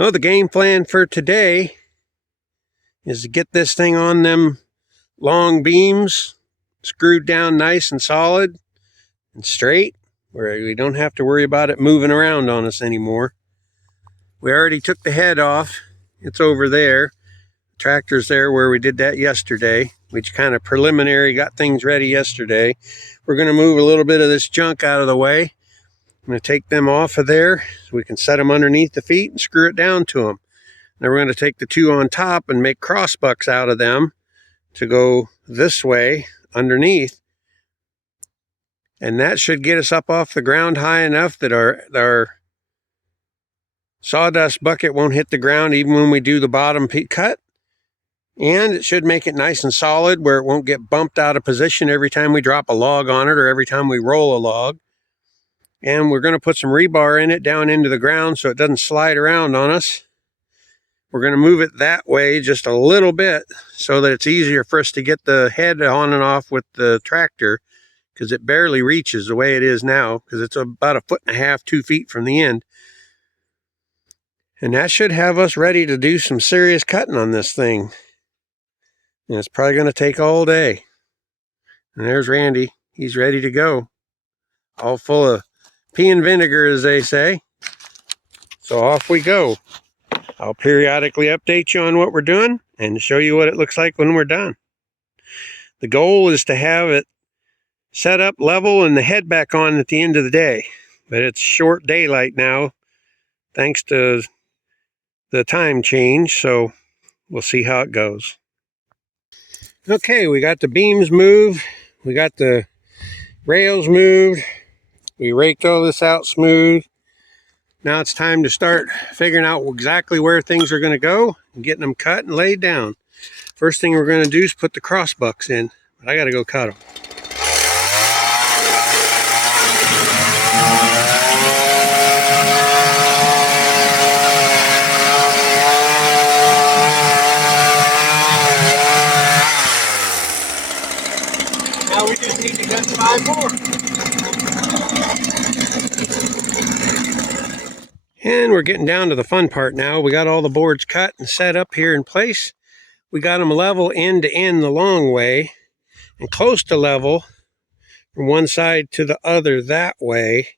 Well, the game plan for today is to get this thing on them long beams, screwed down nice and solid and straight, where we don't have to worry about it moving around on us anymore. We already took the head off. It's over there. The tractor's there where we did that yesterday. We just kind of preliminary got things ready yesterday. We're going to move a little bit of this junk out of the way. I'm going to take them off of there so we can set them underneath the feet and screw it down to them. Now we're going to take the two on top and make cross bucks out of them to go this way underneath. And that should get us up off the ground high enough that our sawdust bucket won't hit the ground even when we do the bottom cut. And it should make it nice and solid where it won't get bumped out of position every time we drop a log on it or every time we roll a log. And we're going to put some rebar in it down into the ground so it doesn't slide around on us. We're going to move it that way just a little bit so that it's easier for us to get the head on and off with the tractor, because it barely reaches the way it is now, because it's about 1.5 feet, 2 feet from the end. And that should have us ready to do some serious cutting on this thing. And it's probably going to take all day. And there's Randy. He's ready to go. All full of pea and vinegar, as they say. So off we go. I'll periodically update you on what we're doing and show you what it looks like when we're done. The goal is to have it set up level and the head back on at the end of the day. But it's short daylight now, thanks to the time change, so we'll see how it goes. Okay, we got the beams moved. We got the rails moved. We raked all this out smooth. Now it's time to start figuring out exactly where things are going to go and getting them cut and laid down. First thing we're going to do is put the cross bucks in, but I got to go cut them. Now we just need to cut 5 more. And we're getting down to the fun part now. We got all the boards cut and set up here in place. We got them level end to end the long way and close to level from one side to the other that way.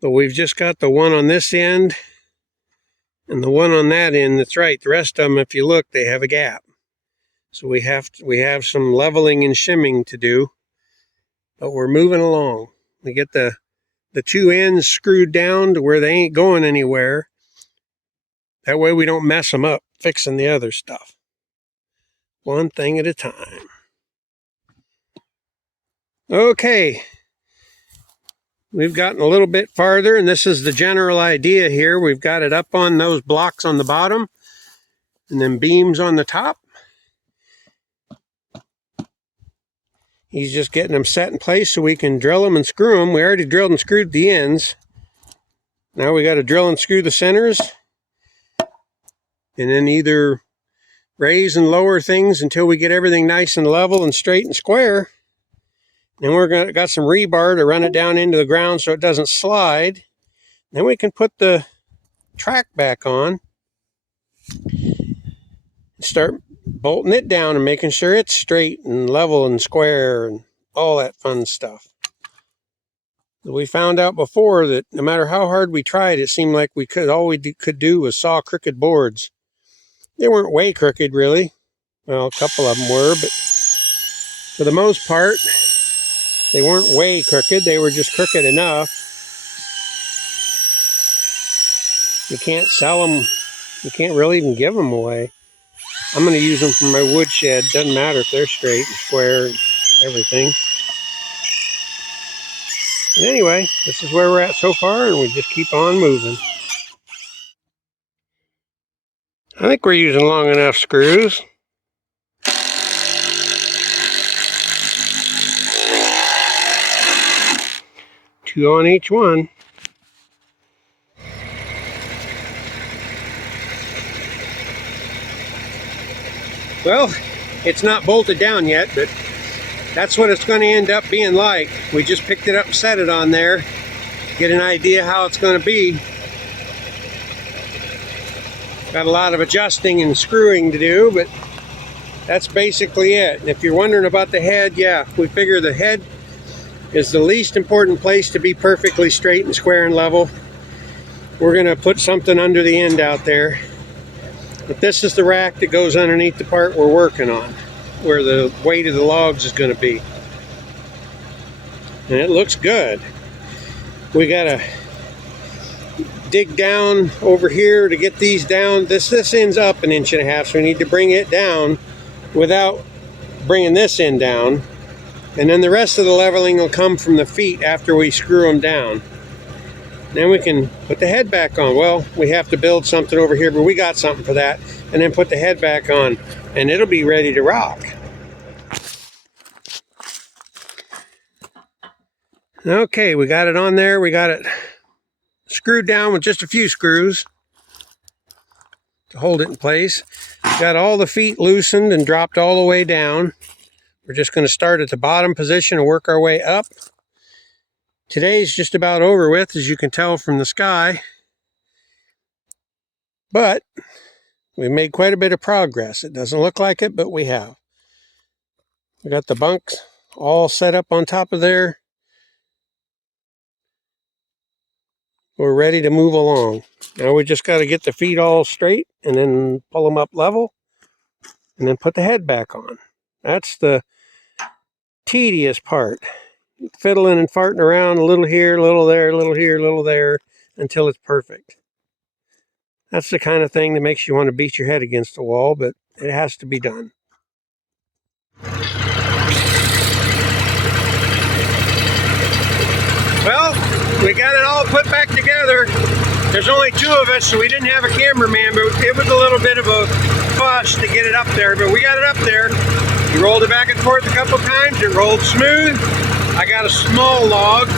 But we've just got the one on this end and the one on that end that's right. The rest of them, if you look, they have a gap. So we have some leveling and shimming to do, but we're moving along. We get the two ends screwed down to where they ain't going anywhere. That way we don't mess them up fixing the other stuff. One thing at a time. Okay. We've gotten a little bit farther, and this is the general idea here. We've got it up on those blocks on the bottom and then beams on the top. He's just getting them set in place so we can drill them and screw them. We already drilled and screwed the ends. Now we got to drill and screw the centers. And then either raise and lower things until we get everything nice and level and straight and square. Then we're got some rebar to run it down into the ground so it doesn't slide. Then we can put the track back on. Start bolting it down and making sure it's straight and level and square and all that fun stuff. We found out before that no matter how hard we tried, it seemed like all we could do was saw crooked boards. They weren't way crooked, really. Well, a couple of them were, but for the most part, they weren't way crooked. They were just crooked enough. You can't sell them. You can't really even give them away. I'm going to use them for my woodshed. Doesn't matter if they're straight and square and everything. But anyway, this is where we're at so far, and we just keep on moving. I think we're using long enough screws. Two on each one. Well, it's not bolted down yet, but that's what it's going to end up being like. We just picked it up and set it on there to get an idea how it's going to be. Got a lot of adjusting and screwing to do, but that's basically it. And if you're wondering about the head, yeah, we figure the head is the least important place to be perfectly straight and square and level. We're going to put something under the end out there. But this is the rack that goes underneath the part we're working on, where the weight of the logs is going to be. And it looks good. We got to dig down over here to get these down. This ends up 1.5 inches, so we need to bring it down without bringing this end down. And then the rest of the leveling will come from the feet after we screw them down. Then we can put the head back on. Well, we have to build something over here, but we got something for that. And then put the head back on, and it'll be ready to rock. Okay, we got it on there. We got it screwed down with just a few screws to hold it in place. Got all the feet loosened and dropped all the way down. We're just going to start at the bottom position and work our way up. Today's just about over with, as you can tell from the sky. But we made quite a bit of progress. It doesn't look like it, but we have. We got the bunks all set up on top of there. We're ready to move along. Now we just got to get the feet all straight and then pull them up level and then put the head back on. That's the tedious part. Fiddling and farting around, a little here, a little there, a little here, a little there, until it's perfect. That's the kind of thing that makes you want to beat your head against the wall, but it has to be done. Well, we got it all put back together. There's only 2 of us, so we didn't have a cameraman, but it was a little bit of a fuss to get it up there, but we got it up there. We rolled it back and forth a couple times. It rolled smooth. I got a small log,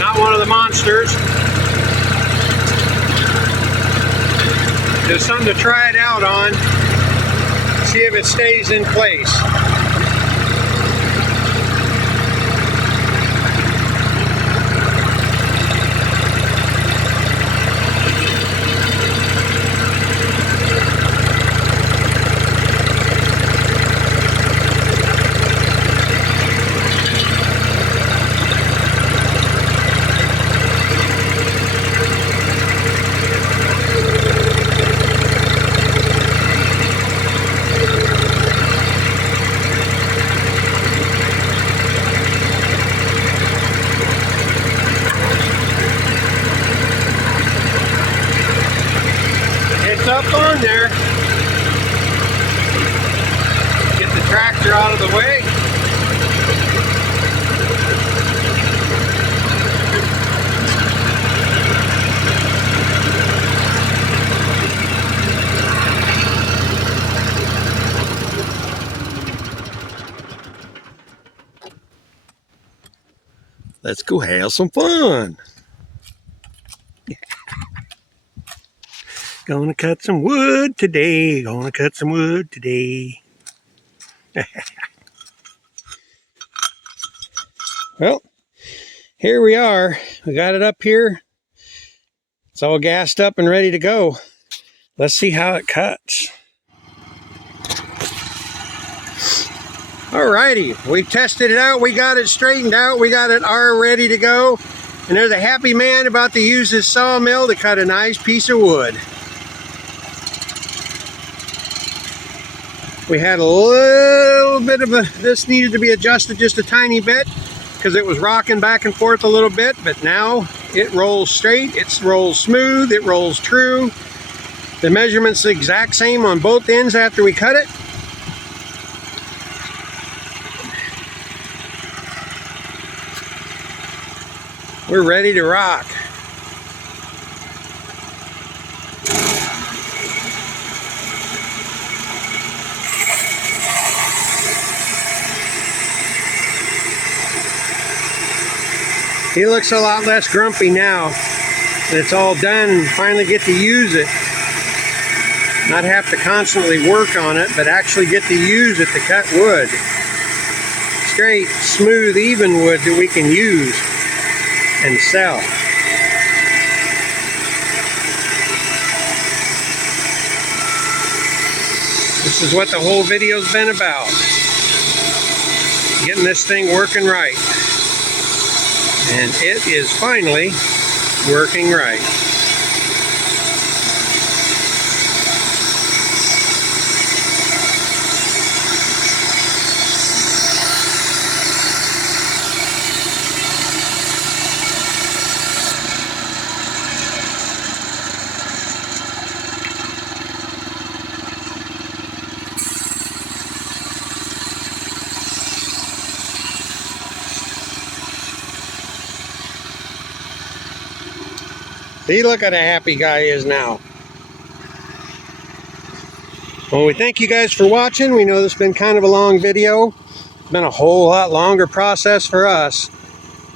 not one of the monsters. There's something to try it out on, see if it stays in place. Up on there. Get the tractor out of the way. Let's go have some fun. Gonna cut some wood today. Gonna cut some wood today. Well, here we are. We got it up here. It's all gassed up and ready to go. Let's see how it cuts. Alrighty, we tested it out. We got it straightened out. We got it all ready to go. And there's a happy man about to use his sawmill to cut a nice piece of wood. We had a little bit of this needed to be adjusted just a tiny bit because it was rocking back and forth a little bit, but now it rolls straight, it rolls smooth, it rolls true. The measurement's the exact same on both ends after we cut it. We're ready to rock. He looks a lot less grumpy now that it's all done and finally get to use it. Not have to constantly work on it, but actually get to use it to cut wood. Straight, smooth, even wood that we can use and sell. This is what the whole video's been about. Getting this thing working right. And it is finally working right. See, look at how happy guy is now. Well, we thank you guys for watching. We know this has been kind of a long video. It's been a whole lot longer process for us.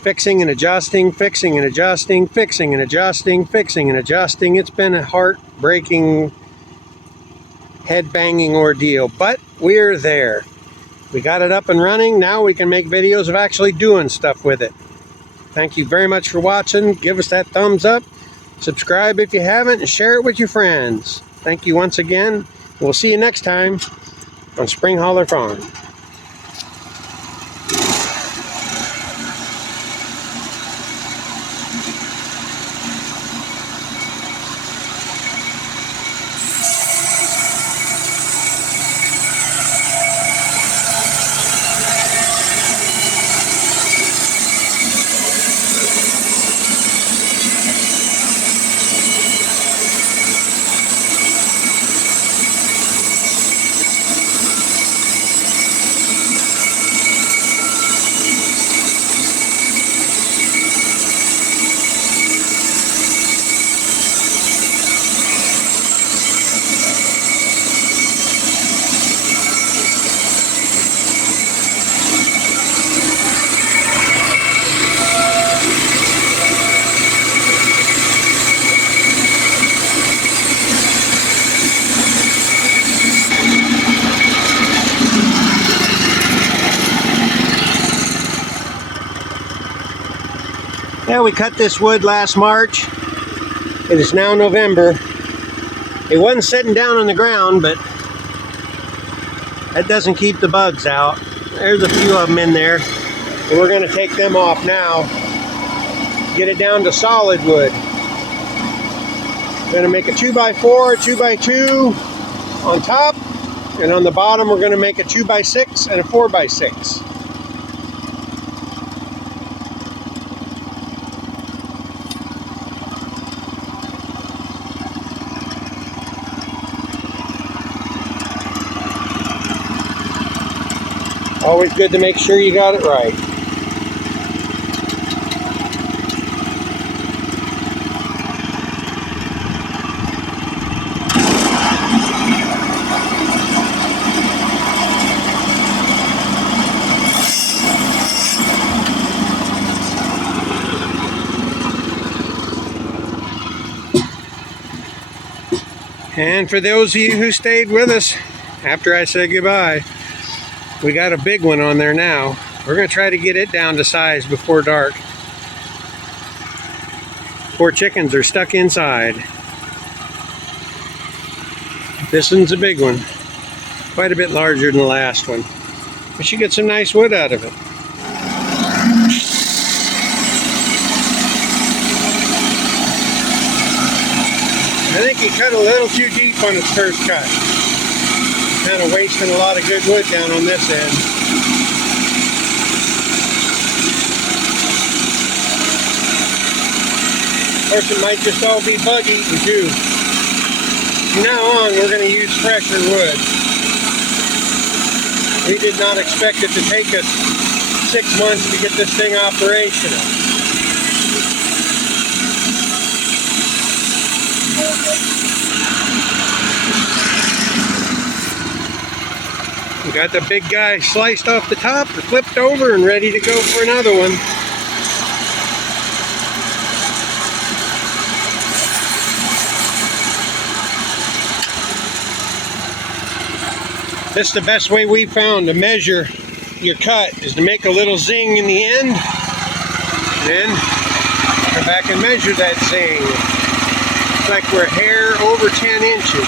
Fixing and adjusting, fixing and adjusting, fixing and adjusting, fixing and adjusting. It's been a heart-breaking, head-banging ordeal, but we're there. We got it up and running. Now we can make videos of actually doing stuff with it. Thank you very much for watching. Give us that thumbs up. Subscribe if you haven't, and share it with your friends. Thank you once again. We'll see you next time on Spring Holler Farm. Yeah, we cut this wood last March. It is now November. It wasn't sitting down on the ground, but that doesn't keep the bugs out. There's a few of them in there. And we're going to take them off now. Get it down to solid wood. We're going to make a 2x4, 2x2 on top. And on the bottom, we're going to make a 2x6 and a 4x6. Always good to make sure you got it right. And for those of you who stayed with us after I said goodbye, we got a big one on there now. We're going to try to get it down to size before dark. Poor chickens are stuck inside. This one's a big one. Quite a bit larger than the last one. We should get some nice wood out of it. I think he cut a little too deep on his first cut. Kind of wasting a lot of good wood down on this end. Of course, it might just all be bug eaten too. From now on, we're going to use fresher wood. We did not expect it to take us 6 months to get this thing operational. We got the big guy sliced off the top, flipped over, and ready to go for another one. This is the best way we found to measure your cut, is to make a little zing in the end, and then come back and measure that zing. It's like we're a hair over 10 inches.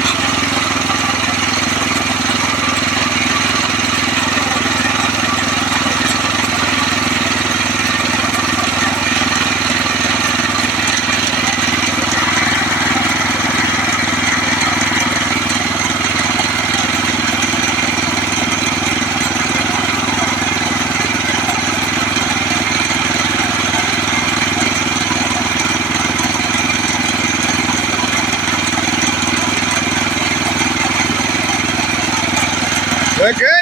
Okay.